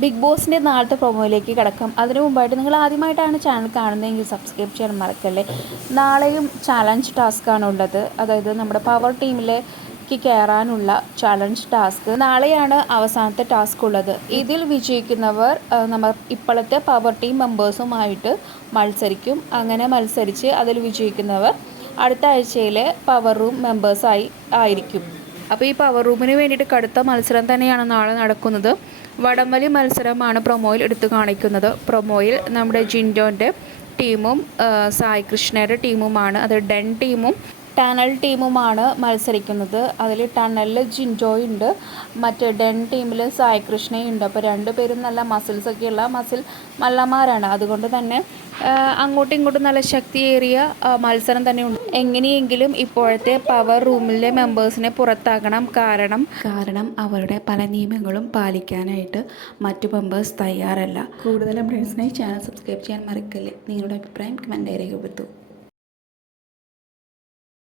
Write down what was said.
Big ബോസിന്റെ നാളത്തെ പ്രൊമോയിലേക്ക് കിടക്കാം. അതിനു മുമ്പായിട്ട് നിങ്ങൾ ആദ്യമായിട്ടാണ് ചാനൽ കാണുന്നതെങ്കിൽ സബ്സ്ക്രൈബ് ചെയ്യാൻ മറക്കല്ലേ. നാളെയും ചാലഞ്ച് ടാസ്ക്കാണ് ഉള്ളത്. അതായത് നമ്മുടെ പവർ ടീമിലേക്ക് കയറാനുള്ള ചാലഞ്ച് ടാസ്ക് നാളെയാണ് അവസാനത്തെ ടാസ്ക് ഉള്ളത്. ഇതിൽ വിജയിക്കുന്നവർ നമ്മൾ ഇപ്പോഴത്തെ പവർ ടീം മെമ്പേഴ്സുമായിട്ട് മത്സരിക്കും. അങ്ങനെ മത്സരിച്ച് അതിൽ വിജയിക്കുന്നവർ അടുത്ത ആഴ്ചയിലെ പവർ റൂം മെമ്പേഴ്സായി ആയിരിക്കും. അപ്പോൾ ഈ പവർ റൂമിന് വേണ്ടിയിട്ട് കടുത്ത മത്സരം തന്നെയാണ് നാളെ നടക്കുന്നത്. വടംവലി മത്സരമാണ് പ്രൊമോയിൽ എടുത്തു കാണിക്കുന്നത്. പ്രൊമോയിൽ നമ്മുടെ ജിൻഡോന്റെ ടീമും സായി കൃഷ്ണയുടെ ടീമുമാണ് അത് ഡെൻ ടീമും ടണൽ ടീമുമാണ് മത്സരിക്കുന്നത്. അതിൽ ടണലിൽ ജിൻജോ ഉണ്ട് മറ്റേ ഡെൻ ടീമിൽ സായി കൃഷ്ണയുണ്ട്. അപ്പോൾ രണ്ടുപേരും നല്ല മസിൽസൊക്കെയുള്ള മസിൽ മല്ലന്മാരാണ്. അതുകൊണ്ട് തന്നെ അങ്ങോട്ടും ഇങ്ങോട്ടും നല്ല ശക്തിയേറിയ മത്സരം തന്നെയുണ്ട്. എങ്ങനെയെങ്കിലും ഇപ്പോഴത്തെ പവർ റൂമിലെ മെമ്പേഴ്സിനെ പുറത്താക്കണം. കാരണം കാരണം അവരുടെ പല നിയമങ്ങളും പാലിക്കാനായിട്ട് മറ്റു മെമ്പേഴ്സ് തയ്യാറല്ല. കൂടുതൽ അപ്ഡേറ്റ്സിനായി ചാനൽ സബ്സ്ക്രൈബ് ചെയ്യാൻ മറക്കല്ലേ. നിങ്ങളുടെ അഭിപ്രായം കമന്റായി രേഖപ്പെടുത്തൂ.